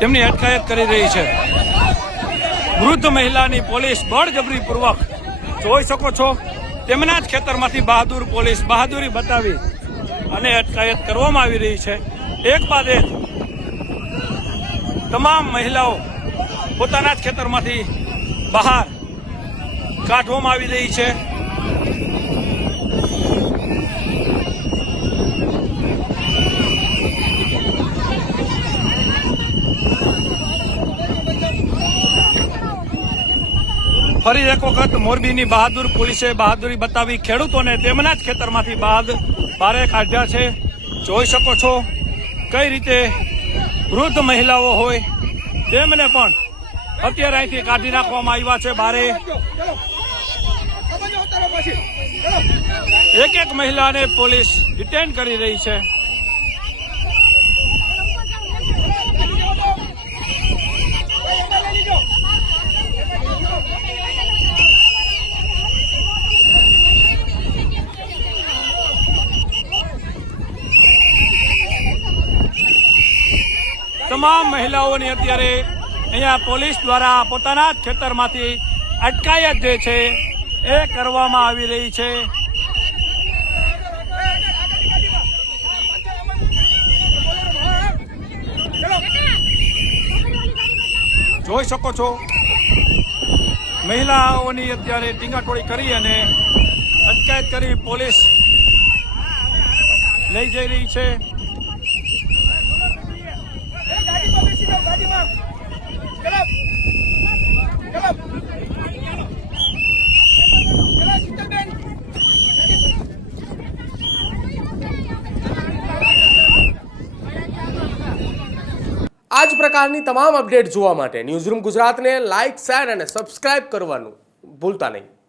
તેમની અટકાયત કરી રહી છે। વૃદ્ધ મહિલાની પોલીસ બળજબરીપૂર્વક જોઈ શકો છો તેમના જ ખેતરમાંથી બહાદુર પોલીસ બહાદુરી બતાવી અને અટકાયત કરવામાં આવી રહી છે। એક બાદ એક તમામ મહિલાઓ પોતાના જ ખેતરમાંથી બહાર કાઢવામાં આવી રહી છે। ફરી એક વખત મોરબીની બહાદુર પોલીસે બહાદુરી બતાવી ખેડૂતોને તેમના જ ખેતરમાંથી બહાર કાઢ્યા છે। જોઈ શકો છો કઈ રીતે વૃદ્ધ મહિલાઓ હોય તેમને પણ અત્યારે અહીંથી કાઢી નાખવામાં આવ્યા છે બહાર। એક મહિલાને પોલીસ ડિટેન કરી રહી છે। તમામ મહિલાઓની અત્યારે અહીંયા પોલીસ દ્વારા પોતાના જ ખેતરમાંથી અટકાયત જે છે એ કરવામાં આવી રહી છે। જોઈ શકો છો મહિલાઓની અત્યારે ટીંગાટોળી કરી અને અટકાયત કરી પોલીસ લઈ જઈ રહી છે। આ જ પ્રકારની તમામ અપડેટ જોવા માટે ન્યૂઝરૂમ ગુજરાતને લાઇક, શેર અને સબસ્ક્રાઇબ કરવાનું ભૂલતા નહીં।